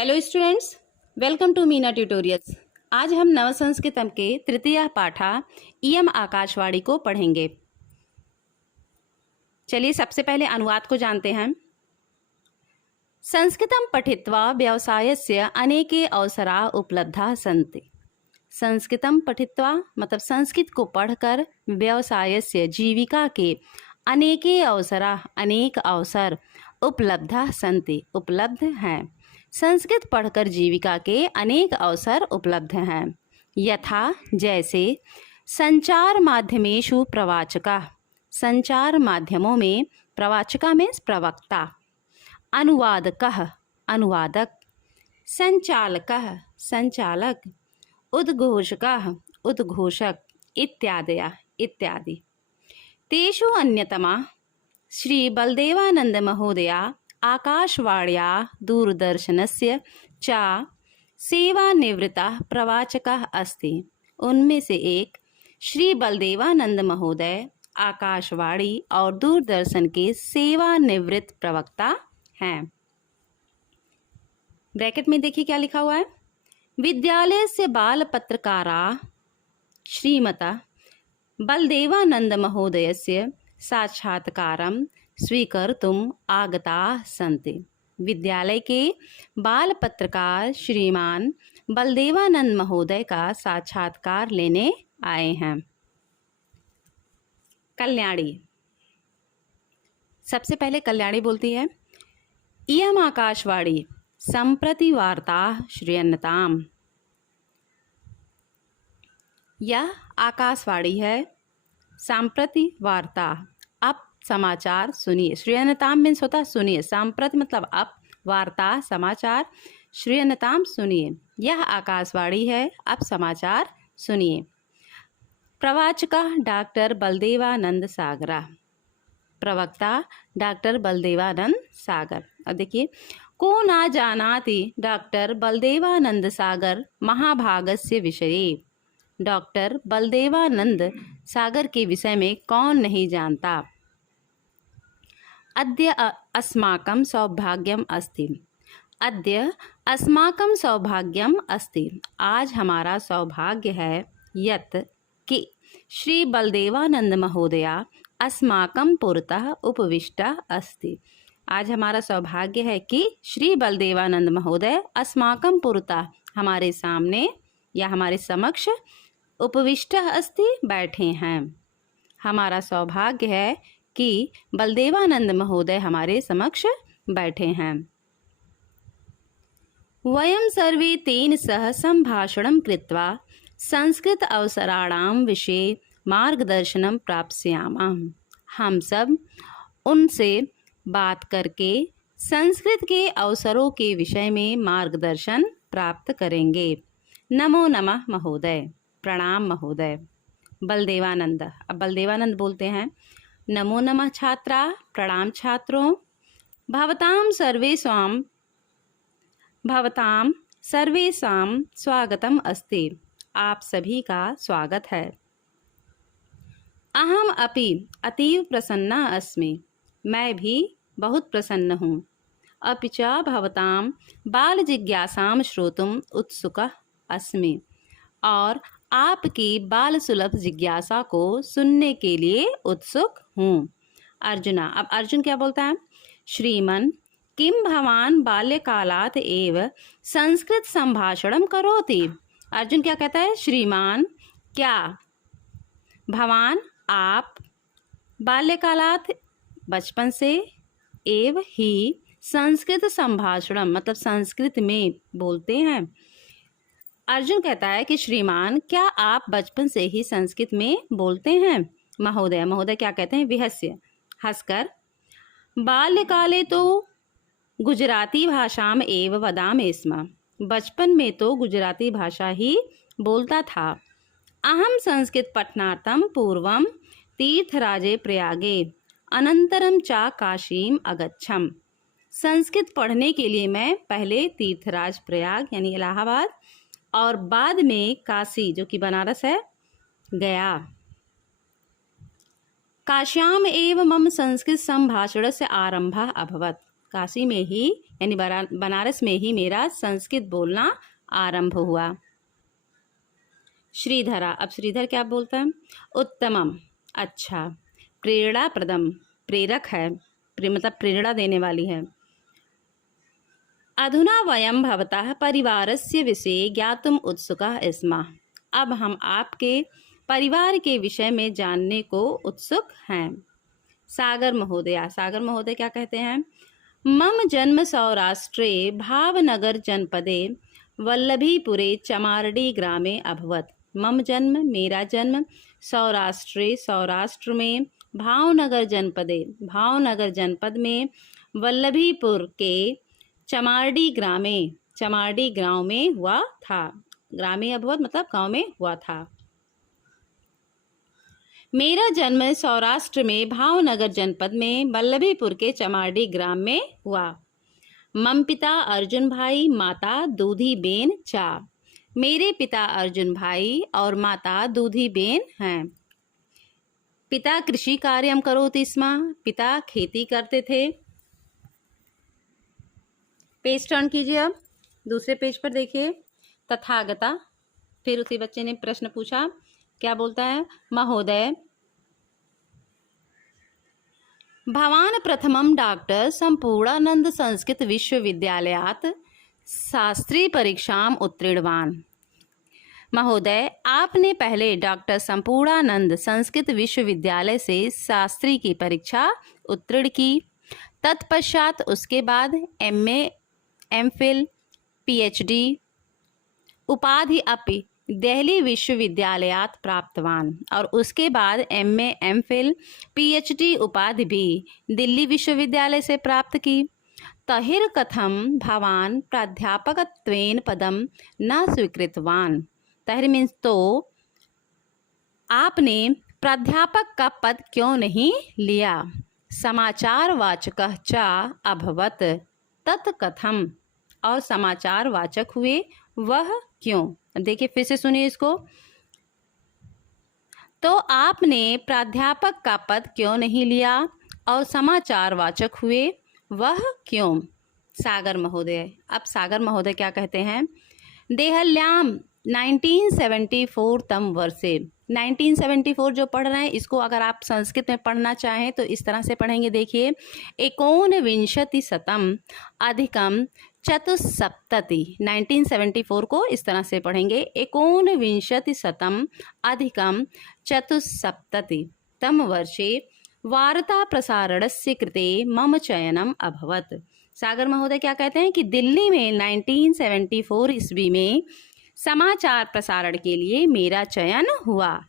Hello students, welcome to Meena tutorials. आज हम नव संस्कृतम के तृतीय पाठा इयम आकाशवाणी को पढ़ेंगे। चलिए सबसे पहले अनुवाद को जानते हैं। संस्कृतं पठित्वा व्यवसायस्य अनेके अवसराः उपलब्धाः सन्ति। संस्कृतं पठित्वा मतलब संस्कृत को पढ़कर व्यवसायस्य जीविका के अनेके अवसराः अनेक अवसर उपलब्धाः सन्ति उपलब्ध हैं। संस्कृत पढ़कर जीविका के अनेक अवसर उपलब्ध हैं। यथा जैसे संचार माध्यमेषु प्रवाचका, संचार माध्यमों में प्रवाचका में प्रवक्ता, अनुवादकः अनुवादक, संचालकः संचालक, उद्घोषकः उद्घोषक इत्यादयः इत्यादि। तेषु अन्यतमा श्री बलदेवानंद महोदया आकाशवाण्याः दूरदर्शनस्य च सेवानिवृत्तः प्रवाचकः अस्ति। उनमें से एक श्री बलदेवानंद महोदय आकाशवाणी और दूरदर्शन के सेवानिवृत्त प्रवक्ता हैं। ब्रैकेट में देखिए क्या लिखा हुआ है। विद्यालय से बाल पत्रकारा श्रीमता बलदेवानंद महोदयस्य साक्षात्कारं स्वीकर्तुम् आगताः सन्ति। विद्यालय के बाल पत्रकार श्रीमान बलदेवानंद महोदय का साक्षात्कार लेने आए हैं। कल्याणी, सबसे पहले कल्याणी बोलती है, इयम आकाशवाणी सम्प्रति वार्ताः श्रूयन्ताम्। यह आकाशवाणी है, सांप्रति वार्ता अब समाचार सुनिए। श्रूयन्ताम मीन्स होता है सुनिए, सांप्रति मतलब अब, वार्ता समाचार, श्रूयन्ताम सुनिए। यह आकाशवाणी है, अब समाचार सुनिए। प्रवाचकः डॉक्टर बलदेवानंद सागरा, प्रवक्ता डॉक्टर बलदेवानंद सागर। अब देखिए, को न जानाति डॉक्टर बलदेवानंद सागर महाभागस्य विषये। डॉक्टर बलदेवानंद सागर के विषय में कौन नहीं जानता। अद्य अस्माकं सौभाग्यम अस्ति, अद्य अस्माकं सौभाग्यम अस्ति, आज हमारा सौभाग्य है, यत् कि श्री बलदेवानंद महोदया अस्माकं पुरतः उपविष्टः अस्ति। आज हमारा सौभाग्य है कि श्री बलदेवानंद महोदय अस्माकं पुरतः हमारे सामने या हमारे समक्ष उपविष्टः अस्ति बैठे हैं। हमारा सौभाग्य है कि बलदेवानंद महोदय हमारे समक्ष बैठे हैं। वयं सर्वे तेन सह संभाषणं कृत्वा संस्कृत अवसराणां विषये मार्गदर्शनं प्राप्स्यामः। हम सब उनसे बात करके संस्कृत के अवसरों के विषय में मार्गदर्शन प्राप्त करेंगे। नमो नमः महोदय, प्रणाम महोदय। बलदेवानंद, अब बलदेवानंद बोलते हैं, नमो नमः छात्रा, प्रणाम छात्रों। भवतां सर्वेषां स्वागतम अस्ति, आप सभी का स्वागत है। अहम अपि अतीव प्रसन्ना अस्मि, मैं भी बहुत प्रसन्न हूँ। अपि च भवतां बाल जिज्ञासां श्रोतुम् उत्सुकः अस्मि, और आपकी बाल सुलभ जिज्ञासा को सुनने के लिए उत्सुक हूँ। अर्जुना, अब अर्जुन क्या बोलता है, श्रीमन किम भवान बाल्यकालात् एव संस्कृत संभाषणं करोति। अर्जुन क्या कहता है, श्रीमान क्या भवान आप बाल्यकालात् बचपन से एव ही संस्कृत संभाषणम मतलब संस्कृत में बोलते हैं। अर्जुन कहता है कि श्रीमान क्या आप बचपन से ही संस्कृत में बोलते हैं। महोदय, महोदय क्या कहते हैं, विहस्य हंसकर, बाल्यकाले तो गुजराती भाषाम एव वदामि स्म, बचपन में तो गुजराती भाषा ही बोलता था। अहम संस्कृत पठनार्थम पूर्वम तीर्थराजे प्रयागे अनंतरम चा काशीम अगच्छम। संस्कृत पढ़ने के लिए मैं पहले तीर्थराज प्रयाग यानी इलाहाबाद और बाद में काशी जो कि बनारस है गया। काश्याम एव मम संस्कृत संभाषणस्य आरंभः अभवत्, काशी में ही यानी बनारस में ही मेरा संस्कृत बोलना आरंभ हुआ। श्रीधरा, अब श्रीधर क्या बोलता है? उत्तमम, अच्छा। प्रेरणाप्रदम, प्रेरक है, मतलब प्रेरणा देने वाली है। अधुना वयं भवतः परिवारस्य विषये ज्ञातुम उत्सुकाः स्मः। अब हम आपके परिवार के विषय में जानने को उत्सुक हैं। सागर महोदया, सागर महोदय क्या कहते हैं? मम जन्म सौराष्ट्रे भावनगर जनपदे वल्लभीपुरे चमारडी ग्रामे अभवत। मम जन्म, मेरा जन्म, सौराष्ट्रे, सौराष्ट्र में, भावनगर जनपदे, भावनगर जनपद में, वल्लभीपुर के चमारडी ग्रामे, चमारडी गांव में हुआ था। ग्रामे अभवत मतलब गांव में हुआ था। मेरा जन्म सौराष्ट्र में भावनगर जनपद में वल्लभीपुर के चमारडी ग्राम में हुआ। मम पिता अर्जुन भाई, माता दूधी बेन चा। मेरे पिता अर्जुन भाई और माता दूधी बेन हैं। पिता कृषि कार्यम करोति स्म, पिता खेती करते थे। पेज टर्न कीजिए, अब दूसरे पेज पर देखिए। तथागता, फिर उसी बच्चे ने प्रश्न पूछा, क्या बोलता है? महोदय, भवान प्रथमम डॉक्टर संपूर्णानंद संस्कृत विश्वविद्यालयात शास्त्री परीक्षाम उत्तीर्णवान। महोदय, आपने पहले डॉक्टर संपूर्णानंद संस्कृत विश्वविद्यालय से शास्त्री की परीक्षा उत्तीर्ण की। तत्पश्चात उसके बाद MA, MPhil, PhD उपाधि अपि दिल्ली विश्वविद्यालयात प्राप्तवान। और उसके बाद MA, MPhil, PhD उपाधि भी दिल्ली विश्वविद्यालय से प्राप्त की। तहिर कथम भवान प्राध्यापकत्वेन पदम न स्वीकृतवान। तहिर मीन्स तो आपने प्राध्यापक का पद क्यों नहीं लिया? समाचार वाचकः च अभवत तत्कथम, और समाचार वाचक हुए वह क्यों? देखिए फिर से सुनिए इसको। तो आपने प्राध्यापक का पद क्यों नहीं लिया और समाचार वाचक हुए वह क्यों? सागर महोदय, अब सागर महोदय क्या कहते हैं? देहल्याम 1974 तम वर्षे, 1974 जो पढ़ रहे हैं इसको अगर आप संस्कृत में पढ़ना चाहें तो इस तरह से पढ़ेंगे। देखिए, 19 अधिकम चतुस्सप्तति, 1974 को इस तरह से पढ़ेंगे, 19 अधिकम चतुस्सप्तति तम वर्षे वार्ता प्रसारणस्य कृते मम चयनम अभवत। सागर महोदय क्या कहते हैं कि दिल्ली में 1974 ईस्वी में समाचार प्रसारण के लिए मेरा चयन हुआ।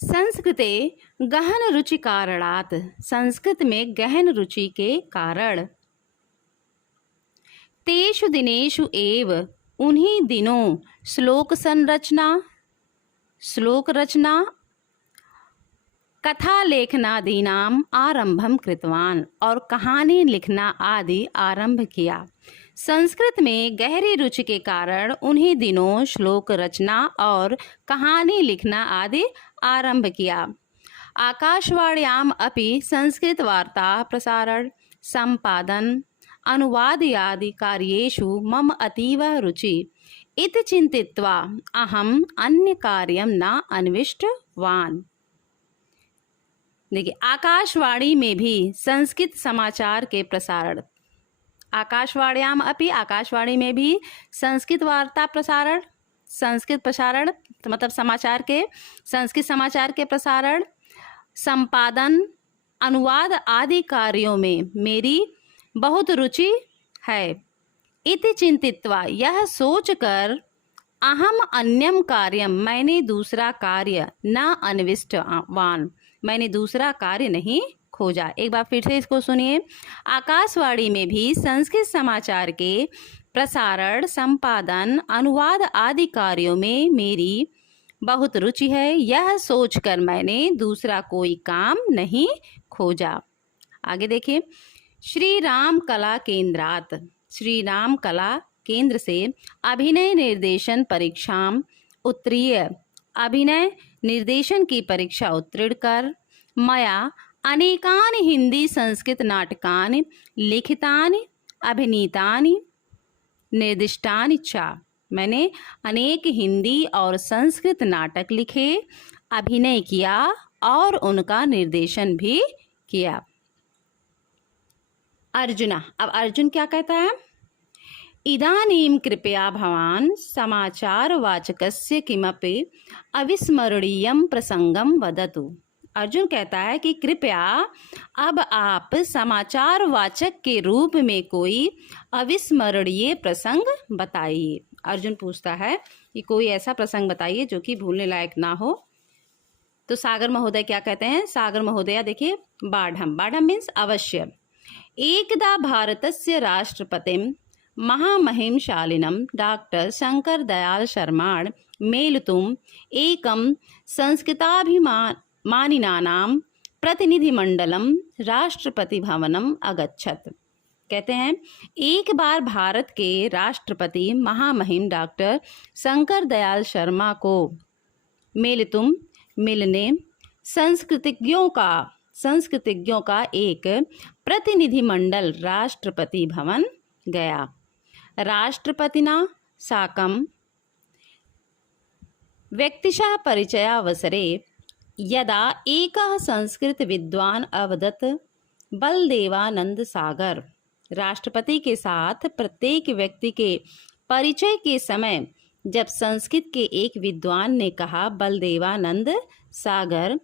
संस्कृते गहन रुचि कारणात्, संस्कृत में गहन रुचि के कारण, तेषु दिनेषु एव, उन्हीं दिनों, श्लोक रचना कथा लेखनादीनाम आरंभम कृतवान, और कहानी लिखना आदि आरंभ किया। संस्कृत में गहरी रुचि के कारण उन्हीं दिनों श्लोक रचना और कहानी लिखना आदि आरंभ किया। आकाशवाण्याम अपि संस्कृत वार्ता प्रसारण, संपादन, अनुवाद आदि कार्येषु मम अतीव रुचि इति चिंतित्वा अहम अन्य कार्यम न अन्विष्टवान। देखिए, आकाशवाणी में भी संस्कृत समाचार के प्रसारण, आकाशवाण्याम अपि, आकाशवाणी में भी संस्कृत वार्ता प्रसारण, संस्कृत प्रसारण मतलब समाचार के, संस्कृत समाचार के प्रसारण, संपादन, अनुवाद आदि कार्यों में मेरी बहुत रुचि है। इति चिंतित्वा, यह सोचकर, अहम अन्यम कार्यम, मैंने दूसरा कार्य, न अन्विष्टवान, मैंने दूसरा कार्य नहीं खोजा। एक बार फिर से इसको सुनिए। आकाशवाणी में भी संस्कृत समाचार के प्रसारण, संपादन, अनुवाद आदि कार्यों में मेरी बहुत रुचि है, यह सोचकर मैंने दूसरा कोई काम नहीं खोजा। आगे देखिए, श्री राम कला केंद्रात, श्री राम कला केंद्र से अभिनय निर्देशन परीक्षाम उत्तीर्ण, अभिनय निर्देशन की परीक्षा उत्तीर्ण कर, मया अनेकानि हिंदी संस्कृत नाटकानि लिखितानि अभिनीतानि निर्दिष्टानि च। मैंने अनेक हिंदी और संस्कृत नाटक लिखे, अभिनय किया और उनका निर्देशन भी किया। अर्जुना, अब अर्जुन क्या कहता है? इदानीं कृपया भवान् समाचारवाचकस्य किमपि अविस्मरणीयं प्रसंगं वदतु। अर्जुन कहता है कि कृपया अब आप समाचार वाचक के रूप में कोई अविस्मरणीय प्रसंग बताइए। अर्जुन पूछता है कि कोई ऐसा प्रसंग बताइए जो कि भूलने लायक ना हो। तो सागर महोदय क्या कहते हैं? सागर महोदय देखिए, बाढ़म, बाढ़म मीन्स अवश्य। एकदा भारतस्य राष्ट्रपतिं महामहिमशालिनं डॉक्टर शंकर दयाल शर्माण मेलितुम् एकं संस्कृताभिमानिनानां प्रतिनिधिमंडलम राष्ट्रपति भवनम अगच्छत। कहते हैं एक बार भारत के राष्ट्रपति महामहिम डॉक्टर शंकर दयाल शर्मा को मेलितुम मिलने संस्कृतिज्ञों का एक प्रतिनिधिमंडल राष्ट्रपति भवन गया। राष्ट्रपतिना साकं व्यक्तिशः परिचयावसरे यदा एकः संस्कृत विद्वान अवदत् बलदेवानंद सागर। राष्ट्रपति के साथ प्रत्येक व्यक्ति के परिचय के समय जब संस्कृत के एक विद्वान ने कहा बलदेवानंद सागर,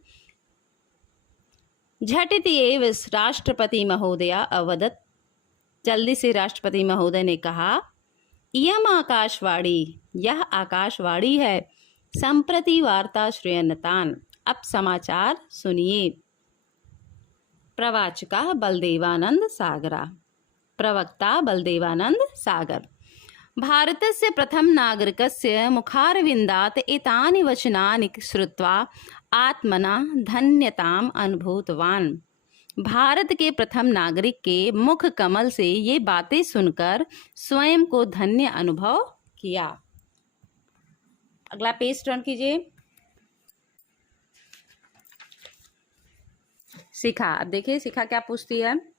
झटिति एव राष्ट्रपति महोदय अवदत्, जल्दी से राष्ट्रपति महोदय ने कहा, इयम् आकाशवाणी, यह आकाशवाणी है, संप्रति वार्ता श्रूयन्तान्, अब समाचार सुनिए। प्रवाचकः बलदेवानंद सागरा, प्रवक्ता बलदेवानंद सागर। भारतस्य प्रथम नागरिकस्य मुखारविन्दात् एतानि वचनानि श्रुत्वा आत्मना धन्यताम् अनुभूतवान्। भारत के प्रथम नागरिक के मुख कमल से ये बातें सुनकर स्वयं को धन्य अनुभव किया। अगला पेज टर्न कीजिए। शिखा, अब देखिए शिखा क्या पूछती है।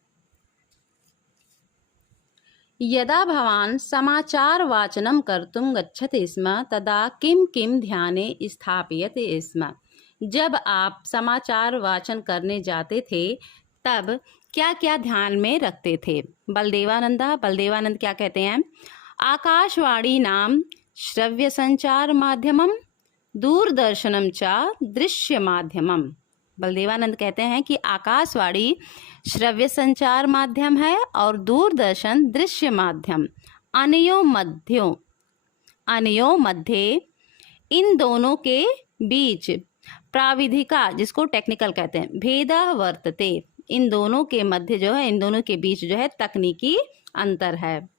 यदा भवान् समाचार वाचनं कर्तुं गच्छति स्म तदा किं किं ध्याने स्थापयति स्म। जब आप समाचार वाचन करने जाते थे तब क्या क्या ध्यान में रखते थे? बलदेवानंद क्या कहते हैं? आकाशवाणी नाम श्रव्य संचार माध्यमम दूरदर्शनम च दृश्य माध्यमम। बलदेवानंद कहते हैं कि आकाशवाणी श्रव्य संचार माध्यम है और दूरदर्शन दृश्य माध्यम। अनयो मध्य इन दोनों के बीच प्राविधिका, जिसको टेक्निकल कहते हैं, भेदा वर्तते। इन दोनों के मध्य जो है, इन दोनों के बीच जो है तकनीकी अंतर है।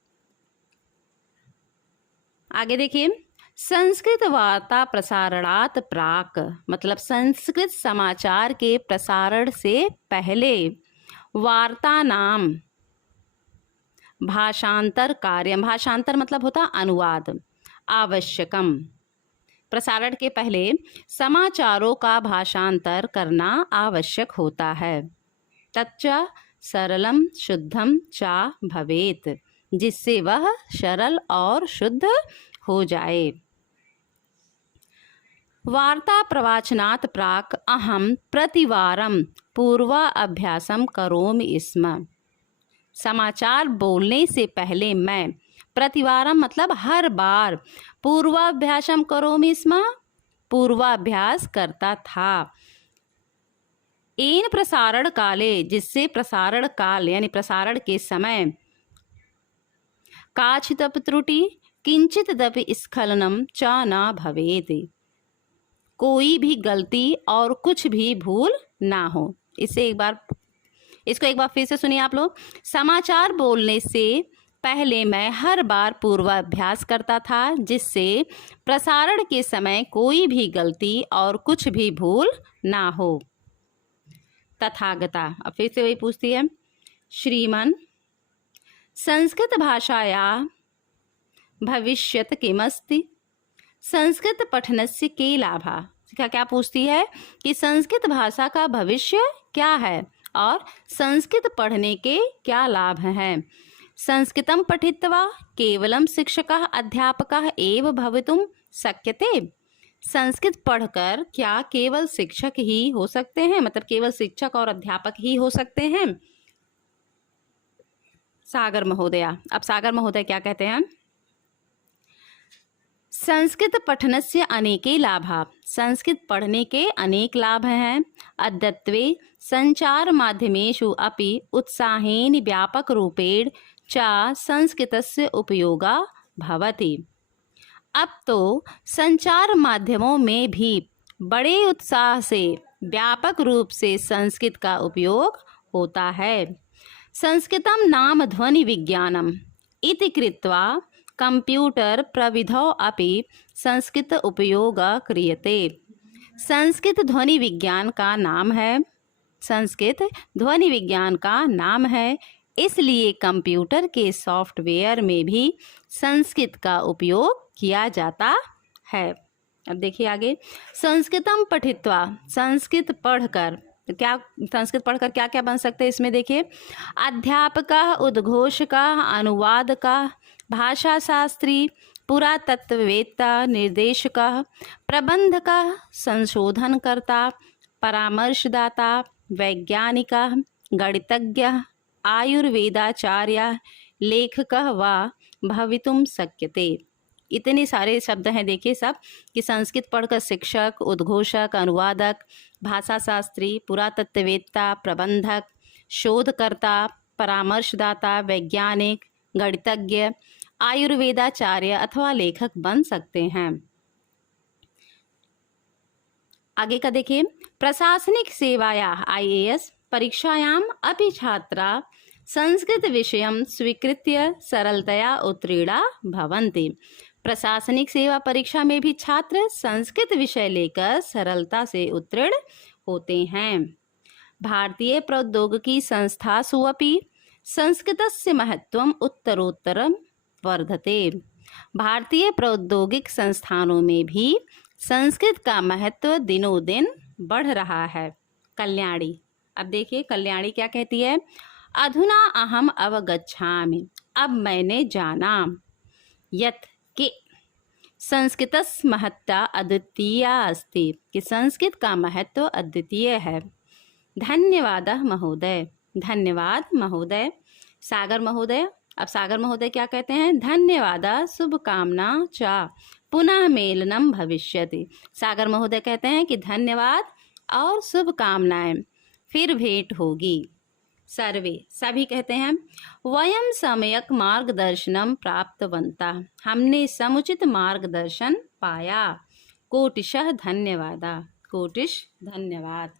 आगे देखिए, संस्कृत वार्ता प्रसारणात् प्राक, मतलब संस्कृत समाचार के प्रसारण से पहले वार्ता नाम भाषांतर कार्यम, भाषांतर मतलब होता अनुवाद, आवश्यकम। प्रसारण के पहले समाचारों का भाषांतर करना आवश्यक होता है। तच्च सरलम शुद्धम चा भवेत, जिससे वह सरल और शुद्ध हो जाए। वार्ता प्रवाचनात् प्राक अहम प्रतिवारम पूर्वाभ्यासम करोमि स्म। समाचार बोलने से पहले मैं, प्रतिवारम मतलब हर बार, पूर्वाभ्यासम करोमि स्म, पूर्वाभ्यास करता था। एन प्रसारण काले, जिससे प्रसारण काल यानी प्रसारण के समय, काचिदपि त्रुटि किंचिदपि स्खलनम च न भवेत, कोई भी गलती और कुछ भी भूल ना हो। इसको एक बार फिर से सुनिए आप लोग। समाचार बोलने से पहले मैं हर बार पूर्वाभ्यास करता था, जिससे प्रसारण के समय कोई भी गलती और कुछ भी भूल ना हो। तथागता, अब फिर से वही पूछती है। श्रीमन संस्कृत भाषाया भविष्यत किमस्ति, संस्कृत पठनस्य के लाभा। क्या पूछती है कि संस्कृत भाषा का भविष्य क्या है और संस्कृत पढ़ने के क्या लाभ हैं। संस्कृतं पठित्वा केवलं शिक्षकः अध्यापकः एव भवितुं शक्यते। संस्कृत पढ़कर क्या केवल शिक्षक ही हो सकते हैं, मतलब केवल शिक्षक और अध्यापक ही हो सकते हैं। सागर महोदया, अब सागर महोदय क्या कहते हैं। संस्कृत पठनस्य अनेके लाभा, संस्कृत पढ़ने के अनेक लाभ हैं। अद्यत्वे संचार माध्यमेषु अपि उत्साहेन व्यापक रूपेण च संस्कृतस्य उपयोगा भवति। अब तो संचार माध्यमों में भी बड़े उत्साह से व्यापक रूप से संस्कृत का उपयोग होता है। संस्कृतं नाम ध्वनि विज्ञानम इति कृत्वा कंप्यूटर प्रविधौ अपि संस्कृत उपयोग क्रियते। संस्कृत ध्वनि विज्ञान का नाम है, संस्कृत ध्वनि विज्ञान का नाम है, इसलिए कंप्यूटर के सॉफ्टवेयर में भी संस्कृत का उपयोग किया जाता है। अब देखिए आगे, संस्कृतम पठित्वा, संस्कृत पढ़कर क्या, संस्कृत पढ़कर क्या क्या बन सकते हैं इसमें देखिए। अध्यापकः, उद्घोषकः, अनुवादकः, भाषाशास्त्री, पुरातत्ववेत्ता, निर्देशकः, प्रबंधकः, संशोधनकर्ता, परामर्शदाता, वैज्ञानिकः, गणितज्ञः, आयुर्वेदाचार्यः, लेखकः वा भवितुं शक्यते। इतने सारे शब्द हैं देखिए सब, कि संस्कृत पढ़कर शिक्षक, उद्घोषक, अनुवादक, भाषाशास्त्री, पुरातत्ववेत्ता, प्रबंधक, शोधकर्ता, परामर्शदाता, वैज्ञानिक, गणितज्ञ, आयुर्वेदाचार्य अथवा लेखक बन सकते हैं। आगे का देखिए, प्रशासनिक सेवाया IAS परीक्षायाम अपि छात्रा संस्कृत विषयं स्वीकृत्य सरलतया उत्तीर्णा भवन्ति। प्रशासनिक सेवा परीक्षा में भी छात्र संस्कृत विषय लेकर सरलता से उत्तीर्ण होते हैं। भारतीय प्रौद्योगिकी संस्थासु अपि संस्कृतस्य महत्वम् उत्तरोत्तरं वर्धते। भारतीय प्रौद्योगिक संस्थानों में भी संस्कृत का महत्व दिनों दिन बढ़ रहा है। कल्याणी, अब देखिए कल्याणी क्या कहती है। अधुना अहम अवगच्छामि, अब मैंने जाना, यत् कि संस्कृतस्य महत्ता अद्वितीया अस्ति, कि संस्कृत का महत्व अद्वितीय है। धन्यवादः महोदय, धन्यवाद महोदय। सागर महोदय, अब सागर महोदय क्या कहते हैं। धन्यवादः, शुभकामना च पुनः मेलनम भविष्यति। सागर महोदय कहते हैं कि धन्यवाद और शुभकामनाएं, फिर भेंट होगी। सर्वे, सभी कहते हैं वयम सम्यक मार्गदर्शनम प्राप्तवन्तः, हमने समुचित मार्गदर्शन पाया। कोटिशः धन्यवाद, कोटिश धन्यवाद।